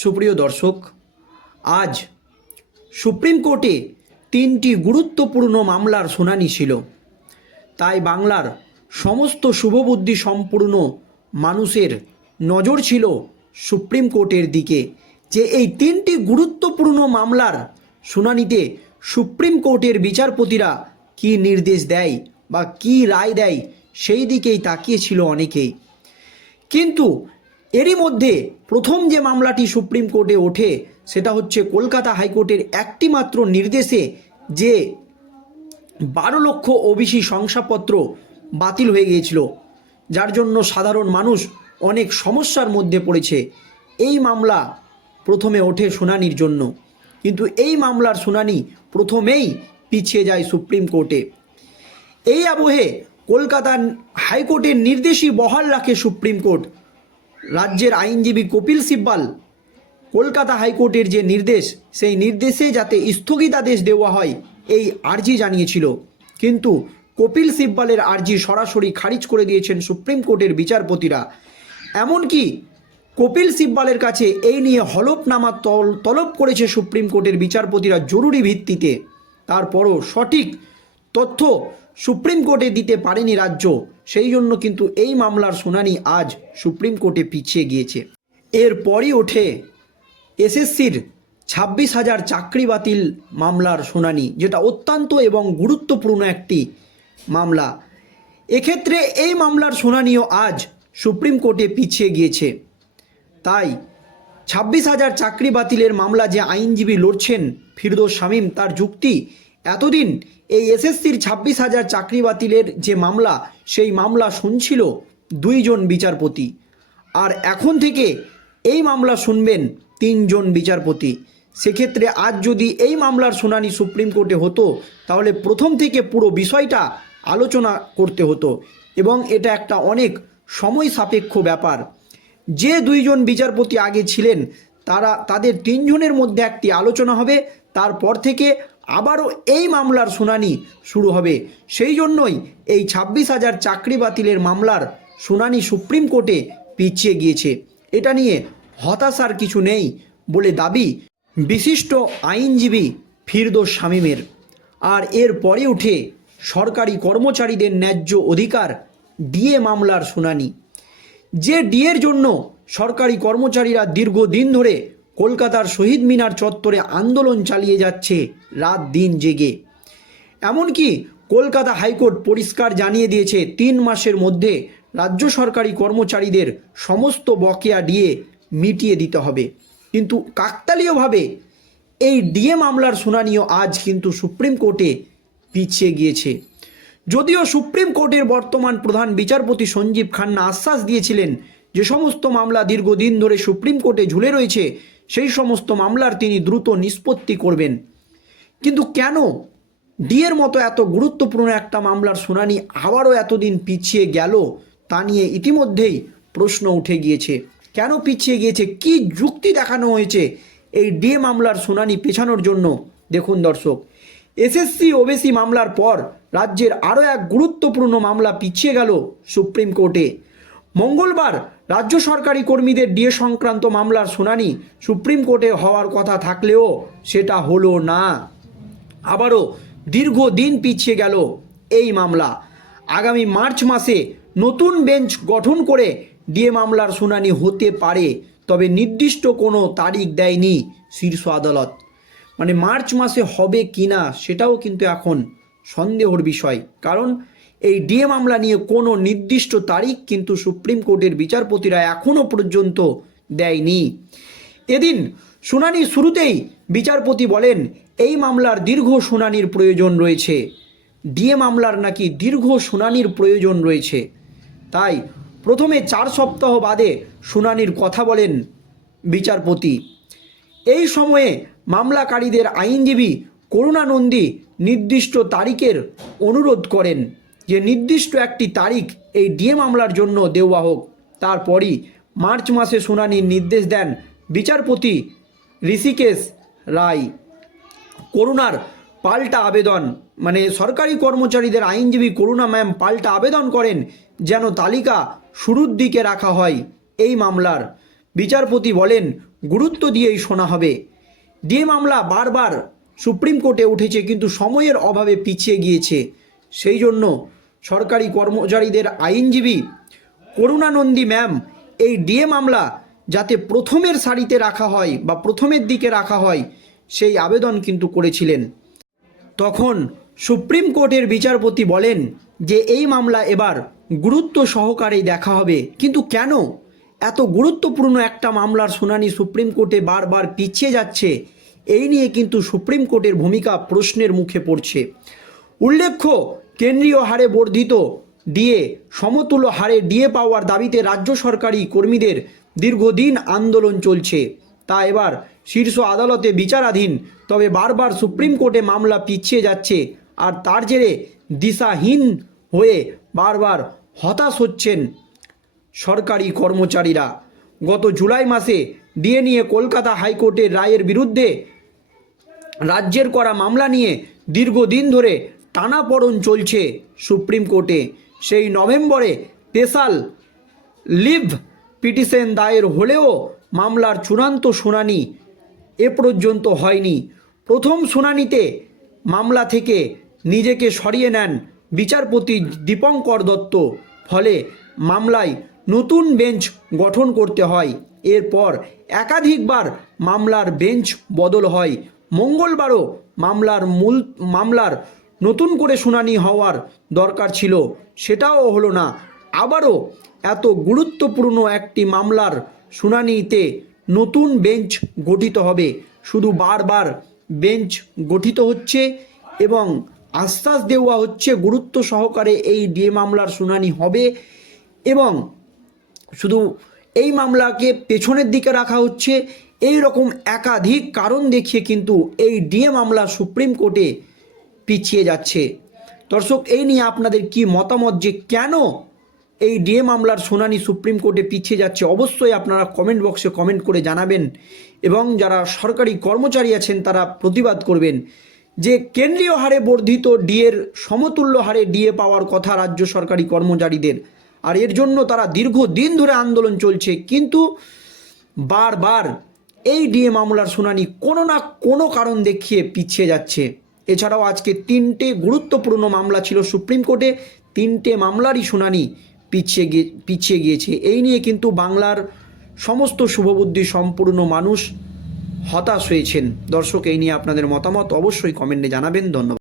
সুপ্রিয় দর্শক, আজ সুপ্রিম কোর্টে তিনটি গুরুত্বপূর্ণ মামলার শুনানি ছিল। তাই বাংলার সমস্ত শুভবুদ্ধি সম্পূর্ণ মানুষের নজর ছিল সুপ্রিম কোর্টের দিকে যে এই তিনটি গুরুত্বপূর্ণ মামলার শুনানিতে সুপ্রিম কোর্টের বিচারপতিরা কি নির্দেশ দেয় বা কি রায় দেয় সেই দিকেই তাকিয়েছিল অনেকেই। কিন্তু এরই মধ্যে প্রথম যে মামলাটি সুপ্রিম কোর্টে ওঠে, সেটা হচ্ছে কলকাতা হাইকোর্টের একটি মাত্র নির্দেশে যে বারো লক্ষ ওবিসি শংসাপত্র বাতিল হয়ে গিয়েছিল, যার জন্য সাধারণ মানুষ অনেক সমস্যার মধ্যে পড়েছে। এই মামলা প্রথমে ওঠে শুনানির জন্য। কিন্তু এই মামলার শুনানি প্রথমেই পিছিয়ে যায় সুপ্রিম কোর্টে। এই আবহে কলকাতার হাইকোর্টের নির্দেশই বহাল রাখে সুপ্রিম কোর্ট। রাজ্যের আইনজীবী কপিল সিব্বাল, কলকাতা হাইকোর্টের যে নির্দেশ, সেই নির্দেশে যাতে স্থগিতাদেশ দেওয়া হয়, এই আর্জি জানিয়েছিল। কিন্তু কপিল সিব্বালের আর্জি সরাসরি খারিজ করে দিয়েছেন সুপ্রিম কোর্টের বিচারপতিরা। এমনকি কপিল সিব্বালের কাছে এই নিয়ে হলফনামা তল, তলব করেছে সুপ্রিম কোর্টের বিচারপতিরা জরুরি ভিত্তিতে। তারপরও সঠিক তথ্য সুপ্রিম কোর্টে দিতে পারেনি রাজ্য। সেই জন্য কিন্তু এই মামলার শুনানি আজ সুপ্রিম কোর্টে পিছিয়ে গিয়েছে। এরপরই ওঠে এসএসসির ছাব্বিশ হাজার চাকরি বাতিল মামলার শুনানি, যেটা অত্যন্ত এবং গুরুত্বপূর্ণ একটি মামলা। এক্ষেত্রে এই মামলার শুনানিও আজ সুপ্রিম কোর্টে পিছিয়ে গিয়েছে। তাই ছাব্বিশ হাজার চাকরি বাতিলের মামলা যে আইনজীবী লড়ছেন ফিরদোস শামীম, তার যুক্তি এতদিন এই এসএসসির ছাব্বিশ হাজার চাকরি বাতিলের যে মামলা, সেই মামলা শুনছিল দুইজন বিচারপতি। আর এখন থেকে এই মামলা শুনবেন তিনজন বিচারপতি। সেক্ষেত্রে আজ যদি এই মামলার শুনানি সুপ্রিম কোর্টে হতো, তাহলে প্রথম থেকে পুরো বিষয়টা আলোচনা করতে হতো এবং এটা একটা অনেক সময় সাপেক্ষ ব্যাপার। যে দুইজন বিচারপতি আগে ছিলেন, তারা, তাদের তিনজনের মধ্যে একটি আলোচনা হবে, তারপর থেকে আবারও এই মামলার শুনানি শুরু হবে। সেই জন্যই এই ছাব্বিশ হাজার চাকরি বাতিলের মামলার শুনানি সুপ্রিম কোর্টে পিছিয়ে গিয়েছে। এটা নিয়ে হতাশার কিছু নেই বলে দাবি বিশিষ্ট আইনজীবী ফিরদোস শামীমের। আর এর পরে উঠে সরকারি কর্মচারীদের ন্যায্য অধিকার ডিএ মামলার শুনানি। যে ডিএর জন্য সরকারি কর্মচারীরা দীর্ঘদিন ধরে কলকাতার শহীদ মিনার চত্বরে আন্দোলন চালিয়ে যাচ্ছে রাত দিন জেগে। এমনকি কলকাতা হাইকোর্ট পরিষ্কার জানিয়ে দিয়েছে, তিন মাসের মধ্যে রাজ্য সরকারি কর্মচারীদের সমস্ত বকেয়া ডিএ মিটিয়ে দিতে হবে। কিন্তু কাকতালীয়ভাবে এই ডিএ মামলার শুনানিও আজ কিন্তু সুপ্রিম কোর্টে পিছিয়ে গিয়েছে। যদিও সুপ্রিম কোর্টের বর্তমান প্রধান বিচারপতি সঞ্জীব খান্না আশ্বাস দিয়েছিলেন, যে সমস্ত মামলা দীর্ঘদিন ধরে সুপ্রিম কোর্টে ঝুলে রয়েছে সেই সমস্ত মামলার তিনি দ্রুত নিষ্পত্তি করবেন। কিন্তু কেন? ডিএর মতো এত গুরুত্বপূর্ণ একটা মামলার শুনানি আবারও এতদিন পিছিয়ে গেল, তা নিয়ে ইতিমধ্যেই প্রশ্ন উঠে গিয়েছে। কেন পিছিয়ে গিয়েছে? কি যুক্তি দেখানো হয়েছে এই ডিএ মামলার শুনানি পেছানোর জন্য? দেখুন দর্শক, এসএসসি ওবিসি মামলার পর রাজ্যের আরও এক গুরুত্বপূর্ণ মামলা পিছিয়ে গেল সুপ্রিম কোর্টে। মঙ্গলবার রাজ্য সরকারি কর্মীদের ডিএ সংক্রান্ত মামলার শুনানি সুপ্রিম কোর্টে হওয়ার কথা থাকলেও সেটা হলো না। আবারও দীর্ঘদিন পিছিয়ে গেল এই মামলা। আগামী মার্চ মাসে নতুন বেঞ্চ গঠন করে ডিএ মামলার শুনানি হতে পারে, তবে নির্দিষ্ট কোনো তারিখ দেয়নি শীর্ষ আদালত। মানে মার্চ মাসে হবে কি না সেটাও কিন্তু এখন সন্দেহর বিষয়। কারণ এই ডিএ মামলা নিয়ে কোনো নির্দিষ্ট তারিখ কিন্তু সুপ্রিম কোর্টের বিচারপতিরা এখনও পর্যন্ত দেয়নি। এদিন শুনানি শুরুতেই বিচারপতি বলেন, এই মামলার দীর্ঘ শুনানির প্রয়োজন রয়েছে। ডিএ মামলার নাকি দীর্ঘ শুনানির প্রয়োজন রয়েছে। তাই প্রথমে চার সপ্তাহ বাদে শুনানির কথা বলেন বিচারপতি। এই সময়ে মামলাকারীদের আইনজীবী করুণানন্দী নির্দিষ্ট তারিখের অনুরোধ করেন। যে নির্দিষ্ট একটি তারিখ এই ডিএ মামলার জন্য দেওয়া হোক, তারপরই মার্চ মাসে শুনানির নির্দেশ দেন বিচারপতি ঋষিকেশ রায়। করুণার পাল্টা আবেদন মানে সরকারি কর্মচারীদের আইনজীবী করুণা ম্যাম পাল্টা আবেদন করেন যেন তালিকা শুরুর দিকে রাখা হয় এই মামলার। বিচারপতি বলেন, গুরুত্ব দিয়েই শোনা হবে। ডিএ মামলা বারবার সুপ্রিম কোর্টে উঠেছে কিন্তু সময়ের অভাবে পিছিয়ে গিয়েছে। সেই জন্য সরকারি কর্মচারীদের আইনজীবী করুণানন্দী ম্যাম, এই ডিএ মামলা যাতে প্রথমের সারিতে রাখা হয় বা প্রথমের দিকে রাখা হয়, সেই আবেদন কিন্তু করেছিলেন। তখন সুপ্রিম কোর্টের বিচারপতি বলেন যে এই মামলা এবার গুরুত্ব সহকারেই দেখা হবে। কিন্তু কেন? এত গুরুত্বপূর্ণ একটা মামলার শুনানি সুপ্রিম কোর্টে বারবার পিছিয়ে যাচ্ছে, এই নিয়ে কিন্তু সুপ্রিম কোর্টের ভূমিকা প্রশ্নের মুখে পড়ছে। উল্লেখ্য কেন্দ্রীয় হারে বর্ধিত ডিএ সমতুল্য হারে ডিএ পাওয়ার দাবিতে রাজ্য সরকারি কর্মীদের দীর্ঘদিন আন্দোলন চলছে। তা এবার শীর্ষ আদালতে বিচারাধীন, তবে বারবার সুপ্রিম কোর্টে মামলা পিছিয়ে যাচ্ছে আর তার জেরে দিশাহীন হয়ে বারবার হতাশ হচ্ছেন সরকারি কর্মচারীরা। গত জুলাই মাসে ডিএ নিয়ে কলকাতা হাইকোর্টের রায়ের বিরুদ্ধে রাজ্যের করা মামলা নিয়ে দীর্ঘদিন ধরে টানাপড়ন চলছে সুপ্রিম কোর্টে। সেই নভেম্বরে স্পেশাল লিভ পিটিশন দায়ের হলেও মামলার চূড়ান্ত শুনানি এ পর্যন্ত হয়নি। প্রথম শুনানিতে মামলা থেকে নিজেকে সরিয়ে নেন বিচারপতি দীপঙ্কর দত্ত। ফলে মামলায় নতুন বেঞ্চ গঠন করতে হয়। এরপর একাধিকবার মামলার বেঞ্চ বদল হয়। মঙ্গলবারও মামলার মূল মামলার নতুন করে শুনানি হওয়ার দরকার ছিল। সেটাও হলো না। আবারও এত গুরুত্বপূর্ণ একটি মামলার শুনানিতে নতুন বেঞ্চ গঠিত হবে। শুধু বারবার বেঞ্চ গঠিত হচ্ছে এবং আশ্বাস দেওয়া হচ্ছে গুরুত্ব সহকারে এই ডিএ মামলার শুনানি হবে এবং শুধু এই মামলাকে পেছনের দিকে রাখা হচ্ছে। এই রকম একাধিক কারণ দেখিয়ে কিন্তু এই ডিএ মামলা সুপ্রিম কোর্টে পিছিয়ে যাচ্ছে। দর্শক, এই নিয়ে আপনাদের কি মতামত যে কেন এই ডিএ মামলার শুনানি সুপ্রিম কোর্টে পিছিয়ে যাচ্ছে? অবশ্যই আপনারা কমেন্ট বক্সে কমেন্ট করে জানাবেন এবং যারা সরকারি কর্মচারী আছেন, তারা প্রতিবাদ করবেন যে কেন্দ্রীয় হারে বর্ধিত ডিএর সমতুল্য হারে ডিএ পাওয়ার কথা রাজ্য সরকারি কর্মচারীদের। আর এর জন্য তারা দীর্ঘদিন ধরে আন্দোলন চলছে। কিন্তু বারবার এই ডিএ মামলার শুনানি কোনো না কোনো কারণ দেখিয়ে পিছিয়ে যাচ্ছে। এছাড়াও আজকে তিনটে গুরুত্বপূর্ণ মামলা ছিল সুপ্রিম কোর্টে। তিনটে মামলারই শুনানি পিছিয়ে গিয়ে, পিছিয়ে গিয়েছে। এই নিয়ে কিন্তু বাংলার সমস্ত শুভবুদ্ধি সম্পূর্ণ মানুষ হতাশ হয়েছেন। দর্শক, এই নিয়ে আপনাদের মতামত অবশ্যই কমেন্টে জানাবেন। ধন্যবাদ।